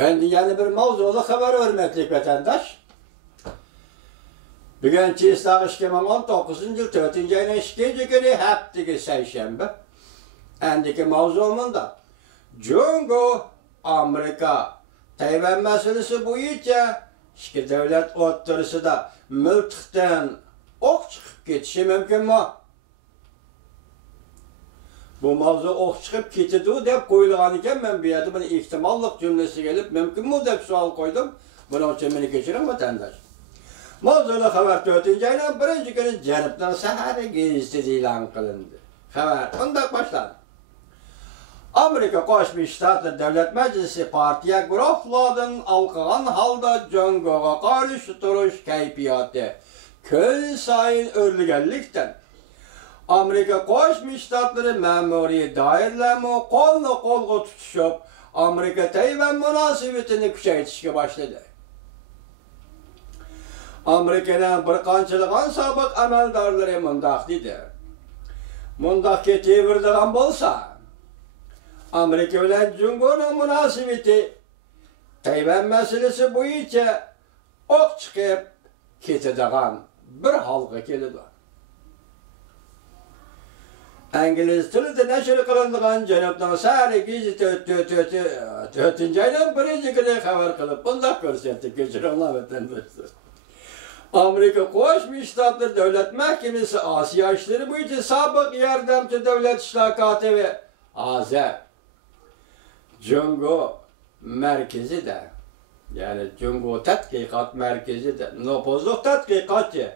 Endi yana bir mavzulu xabar hurmatli vatandaş. Bugunchi Islom 2019-yil 4-oyning 2-kuni haftaga seshanba. Endiki mavzumunda Jungo Amerika Tayvan masalasi bo'yicha ikki davlat o'rtasida miltiqdan o'q chiqib ketishi mumkinmi? Bu mavzu o'q chiqib ketadi deb qo'yilgan ekan, men bu yerda buni ehtimollik jumlasi kelib mumkinmi deb savol qo'ydim. Buning uchun meni kechiring vatandosh. Mavzuli xabar 4-oyning 1-kuni Janubdan Sahara gazetida e'lon qilindi. Xabar bunday boshlandi. Amerika Qo'shma Shtatlar Davlat Majlisi partiya guruhlaridan alqagan holda Jungoga qarshi turish kayfiyati kun sayin o'rlaganlikdan Amerika Qo'shma Shtatlari ma'muriy doiralarni qo'lni-qo'lga tutishib, Amerika Tayvan munosabatini kuchaytirishga boshladi. Amerikaning bir qanchalagan sobiq amaldorlari mundaq dedi. Mundaq ketaveradigan bo'lsa, Amerika bilan Jungoning munosabati Tayvan masalasi bo'yicha o'q chiqib ketadigan bir holga keladi. İngiliz tilida nashr qilingan Janubdan Sahara gazetasi 4-oyning 1-kuni xabar qilib bunday ko'rsatdi. Kechiringlar vatandoshlar. Amerika Qo'shma Shtatlar Davlat Mahkamasi Osiyo ishlari bo'yicha sobiq yordamchi davlat ishlar kotibi Azar Jungo markazida, ya'ni Jungo tadqiqot markazida nopozliq tadqiqotchi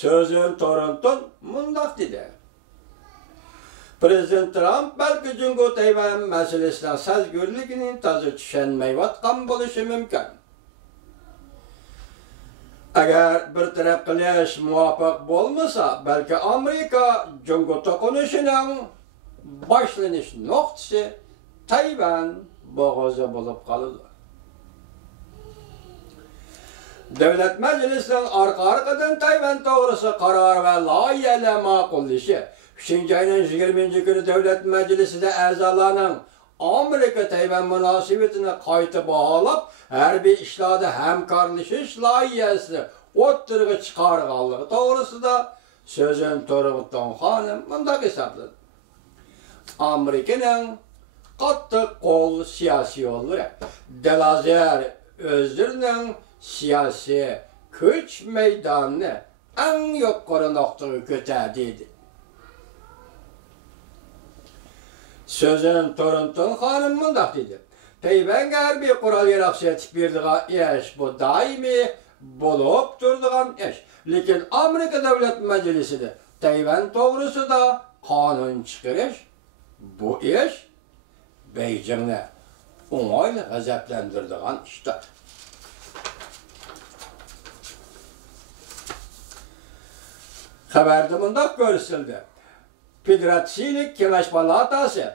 So'zin Toronton mundaq dedi. Prezident Trump balki Jungo Tayvan masalasidan sazgurligining toza tushunmayotgan bo'lishi mumkin. Agar bir taraf qilish muvaffaq bo'lmasa, balki Amerika Jungo to'qinishining boshlanish nuqtasi Tayvan bo'g'ozi bo'lib qoladi. Davlat Majlisining orqa-orqadan Tayvan to'g'risida qaror va loyihalar ma'qullashi 3-oyning 20-kuni Davlat Majlisida a'zolarning Amerika Tayvan munosabatini qayta baholab, harbiy ishlarda hamkorlashish loyihasini o'ttirg'i chiqarganligi to'g'risida So'zin Toronton xonim bunday hisobladi. Amerikaning qattiq qo'l siyosiy yo'llari Delazar o'zlarining siyosiy kuch maydonini eng yuqori nuqtaga ko'tardi dedi. So'zin Toronton xonim bunday dedi. Tayvanga harbiy qurol yarog' sotib beradigan ish bu doimiy bo'lib turadigan ish. Lekin Amerika Davlat Majlisida Tayvan to'g'risida qonun chiqarish bu ish Beijingni o'ng'ayli g'azablantiradigan ishdir. Xabarda bundoq ko'rsatildi. Federatsiyaviy Kengash palatasi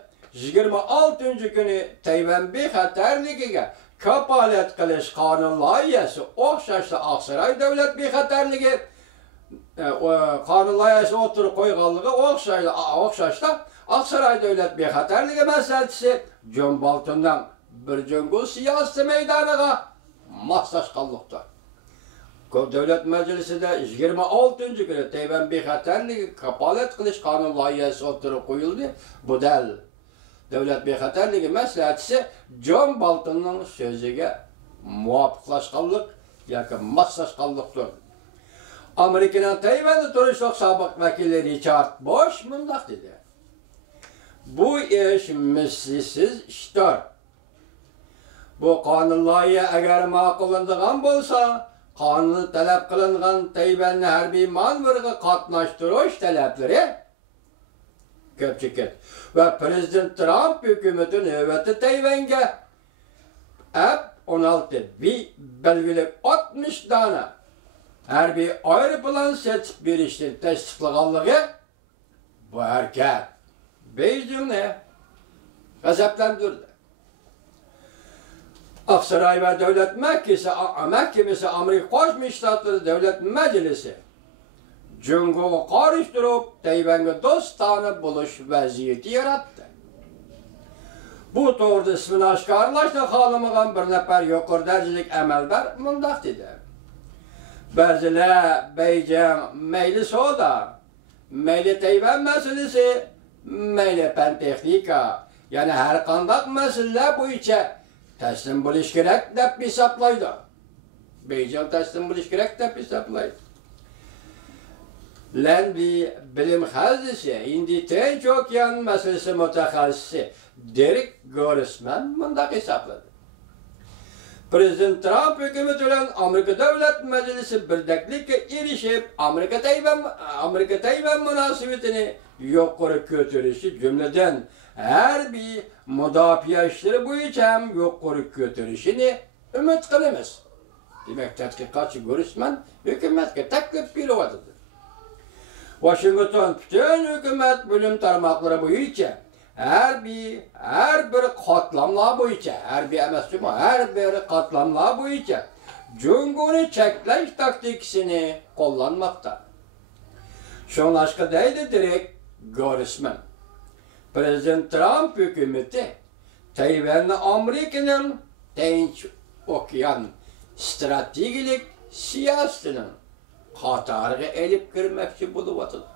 26-kuni Tayvan bexatarligiga kapolat qilish qonun loyihasi o'xshashda Aqsaray davlat bexatarligi qonun loyihasi o'tirib qo'yganligi o'xshashda Aqsaray davlat bexatarligi maslahatchisi Jon Boltondan bir Jungo siyosiy maydoniga moslashganlikdir. Davlat Majlisida 26-kuni Tayvan bexatarligi kapolat qilish qonun loyihasi o'tirib qo'yildi. Bu dal Davlat bexatarligi maslahatchisi Jon Boltonning so'ziga muvofiqlashganlik yoki moslashganlikdir. Amerikaning Tayvanda turishliq sobiq vakili Richard Bush mundaq dedi. Bu ish mislsiz ishdir. Bu qonun loyiha agar ma'qullanadigan bo'lsa, qonun talab qilingan Tayvanni harbiy manevriga qatnashtirish talablari ko'pchilik va Prezident Trump hukumati navbati Tayvanga F-16 belgilab 60 dona harbiy aeroplan sotib berishni tasdiqlaganligi bu harakat Beijingni g'azablantirdi. Aqsaray va Davlat Mahkamasi Amerika Qo'shma Shtatlari Davlat Majlisi Jungoga qarshi turib Tayvanga do'stona bo'lish vaziyati yaratdi. Bu doğruda ismini aşkarlaştı kalamagan bir nefer yukarı derecelik əməldar mundaq dedi. Bəzilə Beycan meyli soda, meyli Tayvan meselesi, meyli pentexnika, yani her kandak mesele bu içe teslim buluş gerek de hesaplaydı. Beycan teslim buluş gerek de hesaplaydı. Lendi bilim hazisi, indi Tinç Okyan meselesi mütehassisi Derek Grossman mundaq hesapladı. Prezident Trump hükümeti ile Amerika Devlet Meclisi birdeklikle erişip Amerika Tayvan münasebetini yukarı götürüşü cümleden her bir müdafiaa işleri boyunca hem yukarı götürüşünü ümit kılımız. Demek tetkikatçı Grossman hükümetke teklif biliyordudur. Washington bütün hükümet bölüm tarmakları boyunca her bir katlamlar boyunca, her bir katlamlar boyunca Cumhur'u çekleş taktikisini kullanmakta. Şonlaşka deydi direkt Grossman. Prezident Trump hükümeti Tayvan'ı Amerika'nın Tinç Okyan stratejik siyasetinin Katar'a elip girmekçi buluvatıdır.